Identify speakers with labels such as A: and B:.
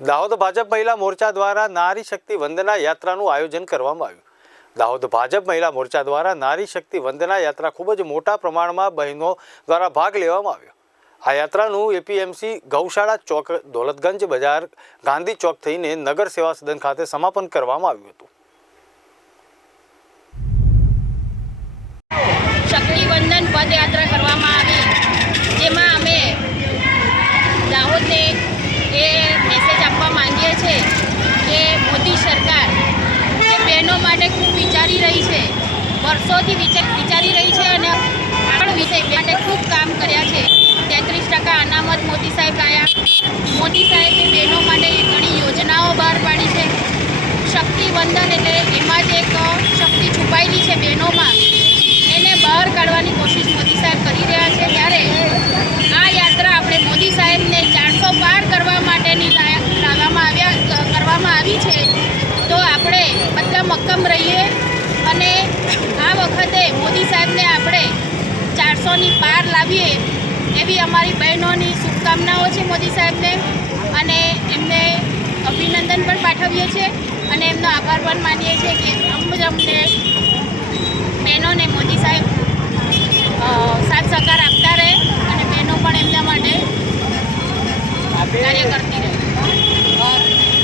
A: દાહોદ ભાજપ મહિલા મોરચા દ્વારા નારી શક્તિ વંદના યાત્રાનું આયોજન કરવામાં આવ્યું. દાહોદ ભાજપ મહિલા મોરચા દ્વારા નારી શક્તિ વંદના યાત્રા ખૂબ જ મોટા પ્રમાણમાં બહેનો દ્વારા ભાગ લેવામાં આવ્યો. આ યાત્રાનું એપીએમસી ગૌશાળા ચોક, દોલતગંજ બજાર, ગાંધી ચોક થઈને નગર સેવા સદન ખાતે સમાપન કરવામાં આવ્યું હતું.
B: શક્તિવંદન પદયાત્રા કરવામાં આવી જેમાં અમે દાહોદને એ મેસેજ આપવા માંગીએ છીએ કે મોદી સરકાર જે બહેનો માટે ખૂબ વિચારી રહી છે વર્ષોથી વિચાર વિચારી રહી છે અને આગળ વિષય માટે ખૂબ કામ કર્યા છે તેત્રીસ ટકા અનામત મોદી સાહેબ લાયા મોદી સાહેબે બહેનો માટે ઘણી યોજનાઓ બહાર પાડી છે. શક્તિવંદન એટલે એમાં જ એક શક્તિ છુપાયેલી છે બહેનોમાં. એને બહાર કાઢવાની કોશિશ મોદી સાહેબ કરી રહ્યા છે. ત્યારે આ યાત્રા આપણે મોદી સાહેબને ચારસો પાર કરવા માટેની લાવવામાં આવ્યા કરવામાં આવી છે. તો આપણે બધા મક્કમ રહીએ અને આ વખતે મોદી સાહેબને આપણે ચારસોની પાર લાવીએ એવી અમારી બહેનોની શુભકામનાઓ છે મોદી સાહેબને અને એમને અભિનંદન પણ પાઠવીએ છીએ અને એમનો આભાર પણ માનીએ છીએ કે અમુજ અમને બહેનોને મોદી સાહેબ સાથ સહકાર આપતા રહે અને બહેનો પણ એમના માટે કાર્ય કરતી રહે.